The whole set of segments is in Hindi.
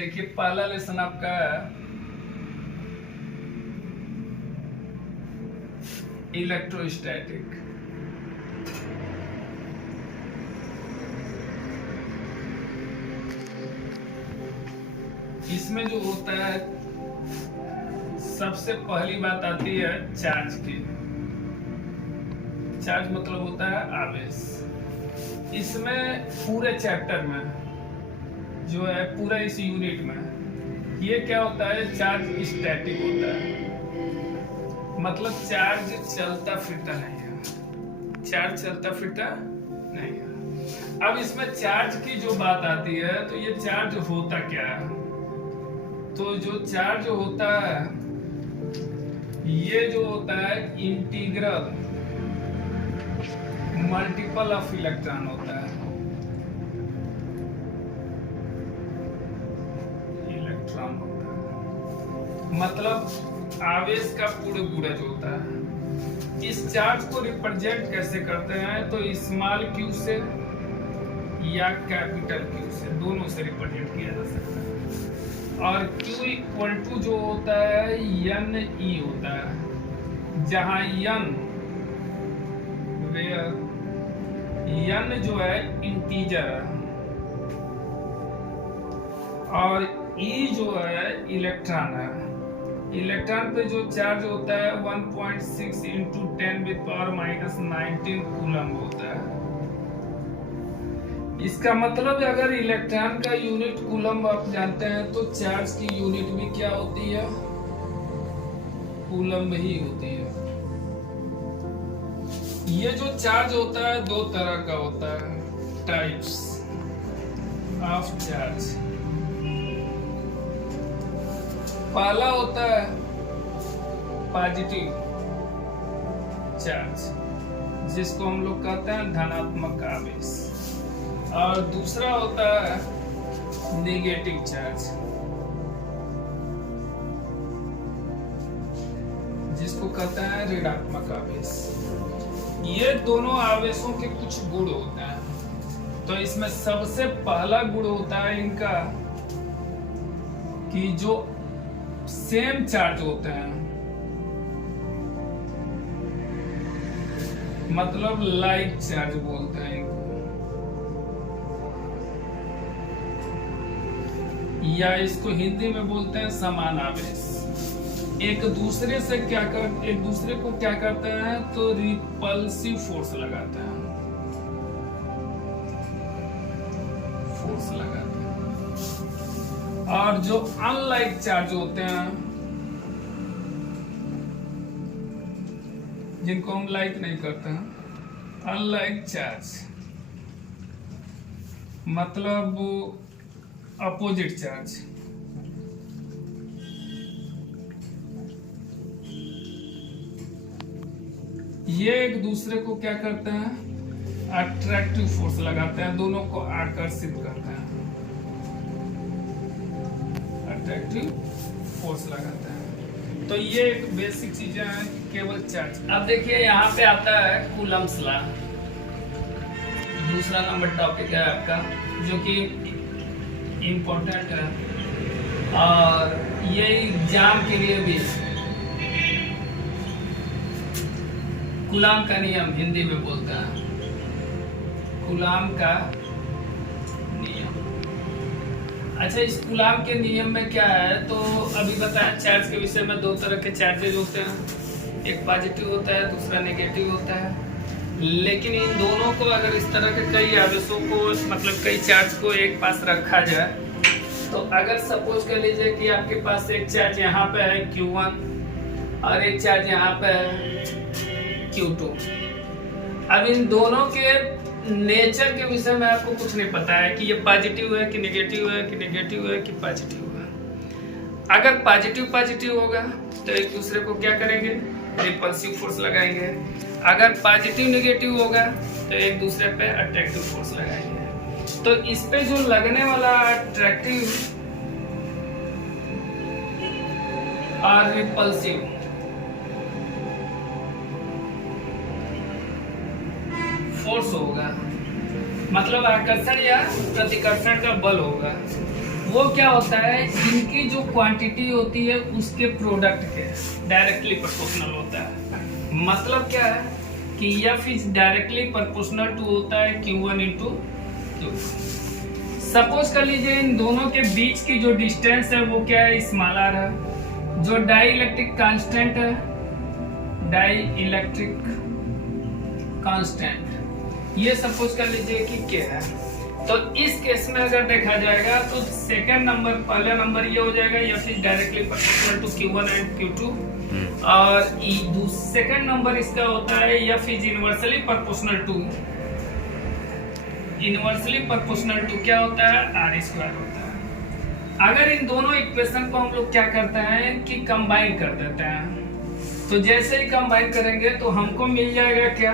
देखिए पहला लेसन आपका इलेक्ट्रोस्टैटिक। इसमें जो होता है सबसे पहली बात आती है चार्ज की। चार्ज मतलब होता है आवेश। इसमें पूरे चैप्टर में जो है पूरा इस यूनिट में ये क्या होता है, चार्ज स्टैटिक होता है। मतलब चार्ज चलता फिरता नहीं है, चार्ज चलता फिरता नहीं है। अब इसमें चार्ज की जो बात आती है तो ये चार्ज होता क्या है, तो जो चार्ज होता है ये जो होता है इंटीग्रल मल्टीपल ऑफ इलेक्ट्रॉन होता है। इलेक्ट्रॉन होता है मतलब आवेश का पूरे गुणज होता है। इस चार्ज को रिप्रेजेंट कैसे करते हैं, तो स्मॉल क्यू से या कैपिटल क्यू से, दोनों से रिप्रेजेंट किया जा सकता है। और Q इक्वल टू जो होता है एन ई होता है, जहां एन जो है इंटीजर है और ई जो है इलेक्ट्रॉन है। इलेक्ट्रॉन पे जो चार्ज होता है 1.6 इंटू 10⁻⁻19 कूलम होता है। इसका मतलब अगर इलेक्ट्रॉन का यूनिट कूलम आप जानते हैं तो चार्ज की यूनिट भी क्या होती है, कूलम ही होती है। ये जो चार्ज होता है दो तरह का होता है, टाइप्स ऑफ चार्ज। पहला होता है पॉजिटिव चार्ज, जिसको हम लोग कहते हैं धनात्मक आवेश, और दूसरा होता है नेगेटिव चार्ज, जिसको कहते हैं ऋणात्मक आवेश। ये दोनों आवेशों के कुछ गुण होते हैं। तो इसमें सबसे पहला गुण होता है इनका कि जो सेम चार्ज होते हैं, मतलब लाइक चार्ज बोलते हैं इनको, या इसको हिंदी में बोलते हैं समान आवेश। एक दूसरे को क्या करते हैं, तो रिपल्सिव फोर्स लगाते हैं, और जो अनलाइक चार्ज होते हैं, जिनको हम लाइक नहीं करते हैं, अनलाइक चार्ज मतलब अपोजिट चार्ज। ये एक दूसरे को क्या करते हैं, अट्रैक्टिव फोर्स लगाते हैं, दोनों को आकर्षित करते हैं, अट्रैक्टिव फोर्स लगाते हैं। तो ये एक बेसिक चीजें हैं केवल चार्ज। अब देखिए यहाँ पे आता है कूलम्स लॉ, दूसरा नंबर टॉपिक है आपका, जो कि इम्पोर्टेंट है और ये एग्जाम के लिए भी। कूलाम का नियम हिंदी में बोलता है, कूलाम का नियम। अच्छा, इस कूलाम के नियम में क्या है, तो अभी बताया चार्ज के विषय में दो तरह के चार्जेज होते हैं, एक पॉजिटिव होता है, दूसरा नेगेटिव होता है। लेकिन इन दोनों को अगर इस तरह के कई आवेशों को, मतलब कई चार्ज को एक पास रखा जाए, तो अगर सपोज कर लीजिए कि आपके पास एक चार्ज यहाँ पे है Q1 और एक चार्ज यहाँ पे है Q2। अब इन दोनों के नेचर के विषय में आपको कुछ नहीं पता है कि ये पॉजिटिव है कि नेगेटिव है, कि नेगेटिव है कि पॉजिटिव है। अगर पॉजिटिव होगा तो एक दूसरे को क्या करेंगे, रिपल्सिव फोर्स लगाएंगे। अगर पॉजिटिव नेगेटिव होगा तो एक दूसरे पे अट्रैक्टिव फोर्स लगाएंगे। तो इस पे जो लगने वाला अट्रैक्टिव और रिपल्सिव फोर्स होगा, मतलब आकर्षण या प्रतिकर्षण का बल होगा, वो क्या होता है, इनकी जो क्वांटिटी होती है उसके प्रोडक्ट के डायरेक्टली प्रोपोर्शनल होता है। मतलब क्या है कि F is directly proportional to होता है Q1 इंटू Q2। सपोज कर लीजिए इन दोनों के बीच की जो डिस्टेंस है वो क्या है, स्मॉल r है। जो डाई इलेक्ट्रिक कांस्टेंट है, डाई इलेक्ट्रिक कांस्टेंट, ये सपोज कर लीजिए कि क्या है। तो इस केस में अगर देखा जाएगा तो सेकंड नंबर, पहला नंबर ये हो जाएगा F is directly proportional to Q1 and Q2, और सेकंड नंबर इसका होता है F is inversely proportional to क्या होता है, R स्क्वायर होता है। अगर इन दोनों इक्वेशन को हम लोग क्या करते हैं कि कंबाइन कर देते हैं, तो जैसे ही कंबाइन करेंगे तो हमको मिल जाएगा क्या,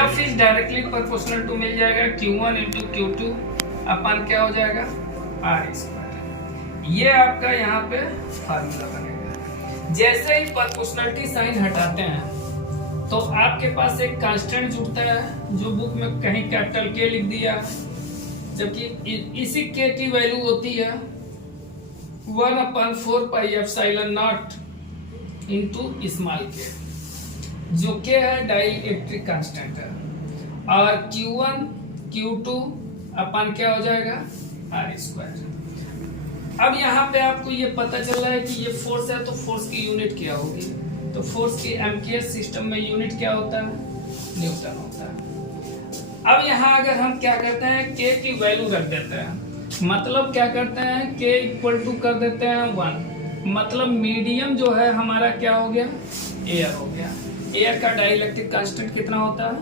F is directly proportional to मिल जाएगा Q1 इंटू Q2 अपन क्या हो जाएगा, R स्क्वायर। ये आपका यहाँ पे फार्मूला बनेगा। जैसे ही प्रोपोर्शनलिटी साइन हटाते हैं तो आपके पास एक कांस्टेंट जुड़ता है, जो बुक में कहीं कैपिटल K लिख दिया, जबकि इसी K की वैल्यू होती है 1/4 pi epsilon not into small k, जो के है डाई इलेक्ट्रिक कांस्टेंट है, और Q1 Q2 अपन क्या हो जाएगा, R स्क्वायर। अब यहाँ पे आपको ये पता चल रहा है कि ये फोर्स है, तो फोर्स की यूनिट क्या होगी, तो फोर्स की एम्पियर सिस्टम में यूनिट क्या होता है, न्यूटन होता है। अब यहाँ अगर हम क्या करते हैं, K की वैल्यू रख देते हैं, मतलब क्या करते हैं, K इक्वल टू कर देते हैं 1, मतलब मीडियम जो है हमारा क्या हो गया, एयर हो गया। एयर का डाइलेक्ट्रिक कांस्टेंट कितना होता है,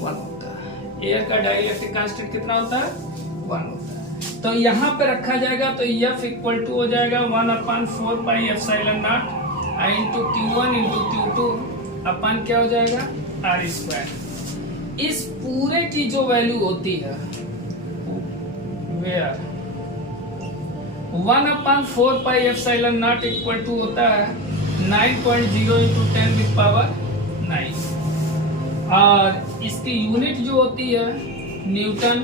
1 होता है। एयर का डाइलेक्ट्रिक कांस्टेंट कितना होता है, 1 होता है। तो यहाँ पे रखा जाएगा तो F इक्वल टू हो जाएगा 1/4 pi epsilon not into Q1 into Q2 अपन क्या हो जाएगा, R स्क्वायर। इस पूरे की जो वैल्यू होती है where 1/4 pi epsilon naught equal to होता है 9.0 इंटू 10 विद पावर 9, और इसकी यूनिट जो होती है न्यूटन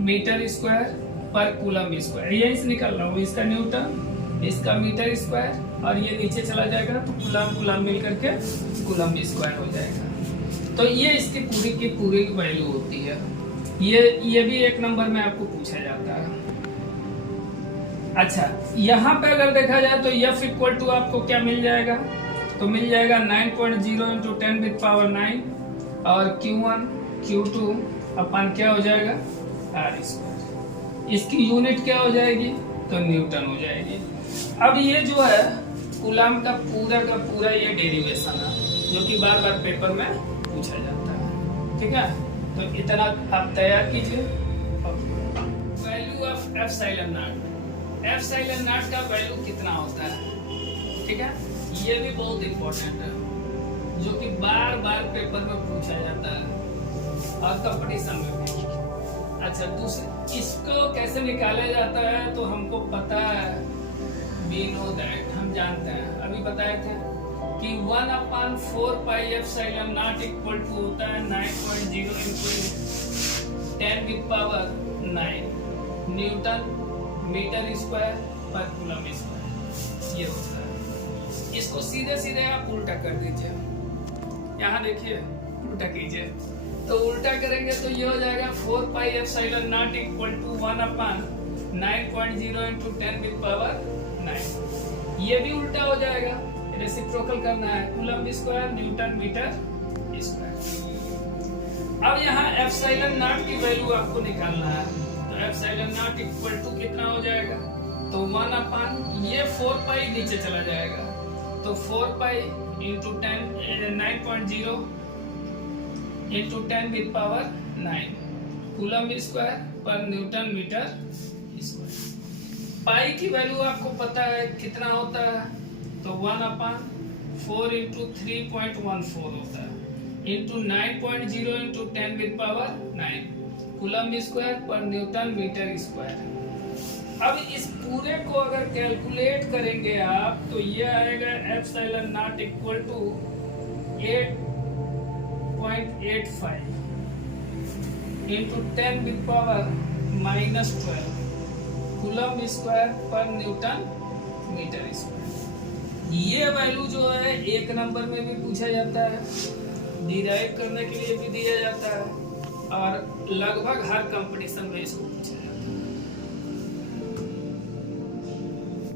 मीटर स्क्वायर पर कूलम स्क्वायर। यही से निकल रहा हूँ, इसका न्यूटन, इसका मीटर स्क्वायर, और ये नीचे चला जाएगा तो कूलम मिल करके कूलम स्क्वायर हो जाएगा। तो ये इसकी पूरी की पूरी वैल्यू होती है। ये भी एक नंबर में आपको पूछा जाता है। अच्छा, यहाँ पे अगर देखा जाए तो F इक्वल टू आपको क्या मिल जाएगा, तो मिल जाएगा 9.0 इंटू 10 विद पावर 9, और Q1 Q2 अपन क्या हो जाएगा, R स्क्वायर। इसकी यूनिट क्या हो जाएगी, तो न्यूटन हो जाएगी। अब ये जो है कूलम का पूरा ये डेरिवेशन है, जो कि बार बार पेपर में पूछा जाता है। ठीक है, तो इतना आप तैयार कीजिए। Value of epsilon not, epsilon not का वैल्यू कितना होता है, ठीक है, ये भी बहुत इंपॉर्टेंट है, जो कि बार बार पेपर में पूछा जाता है और कंपटीशन में भी। अच्छा, दूसरे इसको कैसे निकाला जाता है तो हमको पता है, वी नो दैट, हम जानते हैं, अभी बताए थे कि 1/4 pi epsilon naught equal to होता है 9.0 into 10 with power 9 newton metre square पर कूलम स्क्वायर, ये होता है। इसको सीधे सीधे आप उल्टा कर दीजिए, यहाँ देखिए उल्टा कीजिए, तो उल्टा करेंगे तो ये हो जाएगा 4 pi epsilon naught equal to 1/9.0 into 10 with power 9। ये भी उल्टा हो जाएगा, रेसिप्रोकल करना है, coulomb square newton metre square. अब यहाँ एप्सिलॉन नॉट की वैल्यू आपको निकालना है, तो एप्सिलॉन नॉट इक्वल टू कितना हो जाएगा, तो 1/, ये 4 पाई नीचे चला जाएगा, तो 4 pi into 9.0 into 10 with power 9 coulomb square पर न्यूटन मीटर स्क्वायर। पाई की वैल्यू आपको पता है कितना होता है, तो 1/4 इंटू 3.14 होता है into 9.0 into 10 with power 9 coulomb square पर न्यूटन मीटर स्क्वायर। अब इस पूरे को अगर कैलकुलेट करेंगे आप तो ये आएगा epsilon naught equal to 8.85 into 10⁻⁻12 coulomb square पर न्यूटन मीटर स्क्वायर। ये वैल्यू जो है 1 नंबर में भी पूछा जाता है, डिराइव करने के लिए भी दिया जाता है, और लगभग हर कंपटीशन में इसको पूछा जाता है।